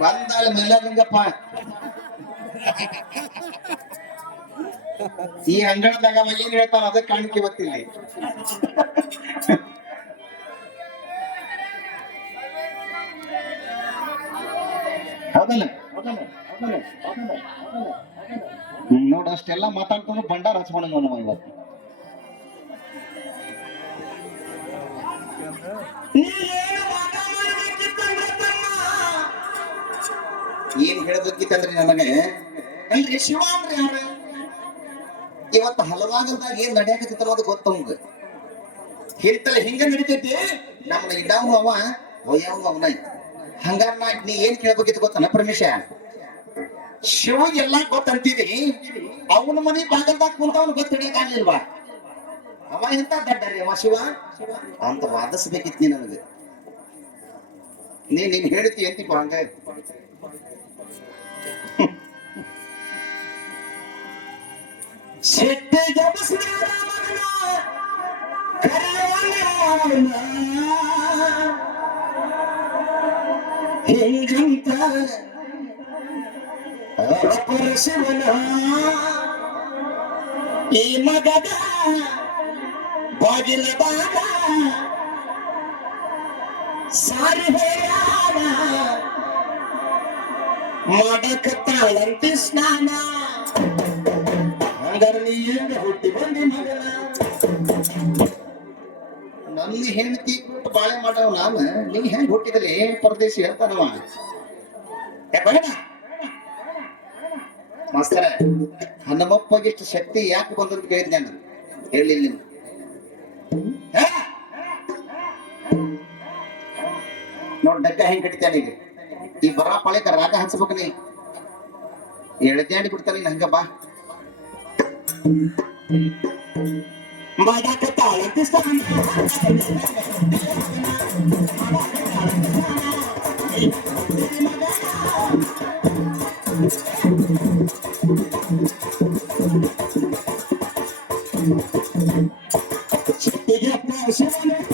ಬಂದಾಳ ಮೇಲೆ ನಿಂಗಪ್ಪ ಈ ಅಂಗಳದಾಗ ಏನ್ ಹೇಳ್ತಾನ ಅದಕ್ಕೆ ಕಾಣಿಕೆ ಗೊತ್ತಿಲ್ಲ ಹೌದಲ್ಲ? ನೋಡ ನೋಡು, ಅಷ್ಟೆಲ್ಲ ಮಾತಾಡ್ಕೊಂಡು ಭಂಡಾರ ಹಚ್ಕೊಂಡ ನೋಡ ಇವತ್ತು. ಏನ್ ಹೇಳ್ಬೇಕಿತ್ತಂದ್ರೆ ನನಗೆ, ಅಲ್ರಿ ಶಿವ ಅಂದ್ರೆ ಯಾರ? ಇವತ್ತು ಹಲವಾಗಲ್ದಾಗ ಏನ್ ನಡೆಯಕತ್ತಿತ್ತಲ್ಲ ಅದು ಗೊತ್ತ ಹೇಳ್ತಲ್ಲ ಹಿಂಗ ನಡಿತೈತಿ ನಮ್ಮ ಇಡಾವು ಅವ ಒಯ್ಯವು ಅವನ ಹಂಗಾರ ನಾ ನೀ ಏನ್ ಕೇಳ್ಬೇಕಿತ್ತು ಗೊತ್ತನ ಪರಮೇಶ? ಶಿವ ಎಲ್ಲಾ ಗೊತ್ತಂತೀರಿ ಅವನ ಮನೆ ಬಾಗಲ್ದಾಗ ಕುಂತವನ್ ಗೊತ್ತ ಹಿಡಿಯಕಾಗ್ಲಿಲ್ವಾ ಅವ ಎಂತ ದಡ್ಡರಿ ಅವ ಶಿವ? ಅಂತ ವಾದಿಸ್ಬೇಕಿತ್ತು ನೀ ನನಗೆ. ನೀ ನೀನ್ ಹೇಳ್ತಿ ಅಂತಿಪ್ಪ ಹಂಗ? శక్తి పరశివన ఈ మగద బాగిల బాగా సారివేయాల మడక తలంటి స్నానా ಹೆಂಗ ಹುಟ್ಟಿ ಬಂದಿ ಮಗನ. ನನ್ನ ಹೆಂಡತಿ ಕೊಟ್ಟು ಬಾಳೆ ಮಾಡವ ನಾನು? ನೀ ಹೆಂಗ್ ಹುಟ್ಟಿದಲ್ಲಿ ಪರದೇಶಿ ಹೇಳ್ತಾನವ. ಬೇಡ ಮಾಸ್ತರ, ಹನುಮಪ್ಪಗಿಷ್ಟು ಶಕ್ತಿ ಯಾಕೆ ಬಂದಂತ ಕೇಳಿದ್ದೆ ನಾನು. ಹೇಳಲಿಲ್ಲ ನೀವು? ನೋಡ್ ಡಗ್ಗ ಹೆಂಗ್ ಕಡಿತಾನೆ ಈಗ. ಈ ಬರ ಪಳೆಕ ರಾಗ ಹಚ್ಬೇಕು ನೀ. ಎಳ್ದಾಡಿ ಬಿಡ್ತಾನೆ ಹಂಗ ಬಾ. Boy, got the ball at. Check now,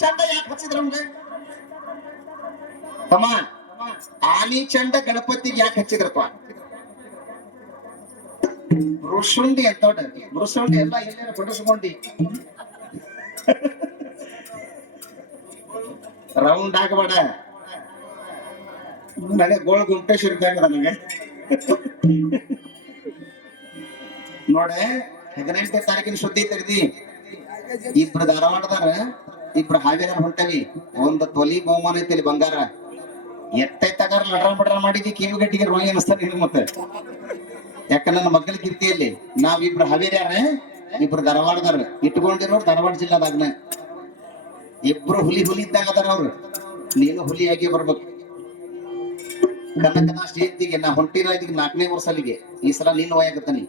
ಚಂಡ ಯಾಕೆ ಹಚ್ಚಿದ್ರ ನಮ್ಗೆ? ತಮ್ಮ ಆನಿ ಚಂಡ, ಗಣಪತಿಗೆ ಯಾಕೆ ಹಚ್ಚಿದ್ರಪ್ಪ? ಮೃಸುಂಡಿ ಅಂತ ಮೃಸುಂಡಿ ಎಲ್ಲ ಎಲ್ಲೇನ ಬಡಿಸ್ಕೊಂಡಿ ರೌಂಡ್ ಆಗಬೇಡ. ನನಗೆ ಗೋಳ್ ಗುಂಟೇಶ್ವರ ಇದ್ದಂಗ ನನಗೆ. ನೋಡ, ಹದಿನೆಂಟನೇ ತಾರೀಕಿನ ಸುದ್ದಿ ತೆರೆದಿ ಇಬ್ರು ಧಾರವಾಡದಾರ ಇಬ್ರು ಹಾವೇರ ಹೊಂಟವಿ. ಒಂದು ತೊಲಿ ಬಹುಮಾನ ಐತಿ ಇಲ್ಲಿ ಬಂಗಾರ. ಎಟ್ಟೆ ತಗಾರ ಲಡ್ರ ಬಡ್ರ ಮಾಡಿದಿ ಕಿವಿ ಗಟ್ಟಿಗೆ ರೋಣಿ ಅನಿಸ್ತಾರೆ ನಿನಗೆ ಮತ್ತೆ. ಯಾಕ ನನ್ನ ಮಕ್ಕಳ ಕೀರ್ತಿಯಲ್ಲಿ ನಾವಿಬ್ರು ಹಾವೇರಿಯಾರ, ಇಬ್ರು ಧಾರವಾಡದಾರ ಇಟ್ಕೊಂಡಿರೋರು ಧಾರವಾಡ ಜಿಲ್ಲಾದಾಗ್ನ. ಇಬ್ರು ಹುಲಿ ಹುಲಿ ಇದ್ದಾಗ ಅದಾರ ಅವ್ರು. ನೀನು ಹುಲಿಯಾಗಿ ಬರ್ಬೇಕು. ಕನಕನ ಜಯಂತಿಗೆ ನಾ ಹೊಂಟಿರೋ ಇದಕ್ಕೆ ನಾಲ್ಕನೇ ವರ್ಷ ಅಲ್ಲಿಗೆ ಈ ಸಲ ನೀನು ಒಯ್ಯಾಕತ್ತಾನಿ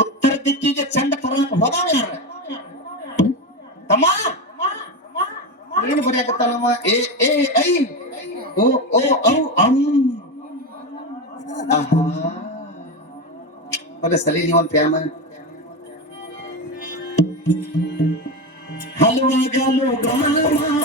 ಉತ್ತರ ದಿಕ್ಕಿಗೆ ಚಂಡ ತರಕ ಹೋದವ ಯಾರ ತಮ್ಮ ಏನು ಬರೆಯಾಕತ್ತಾನವ ಏ ಏ ಐ ಓ ಓ ಔ ಅಂ ಆಹಾ ಬರ ಸಲಿ ನೀವೊಂದು ಪ್ಯಾಮ ಹಲವಾಗಲು ಗ್ರಾಮ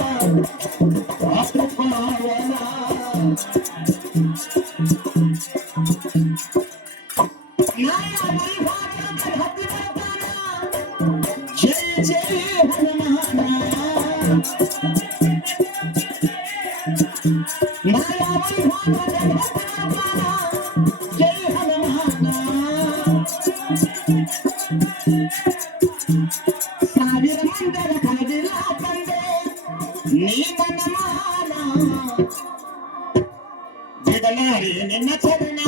నిన్న చదినా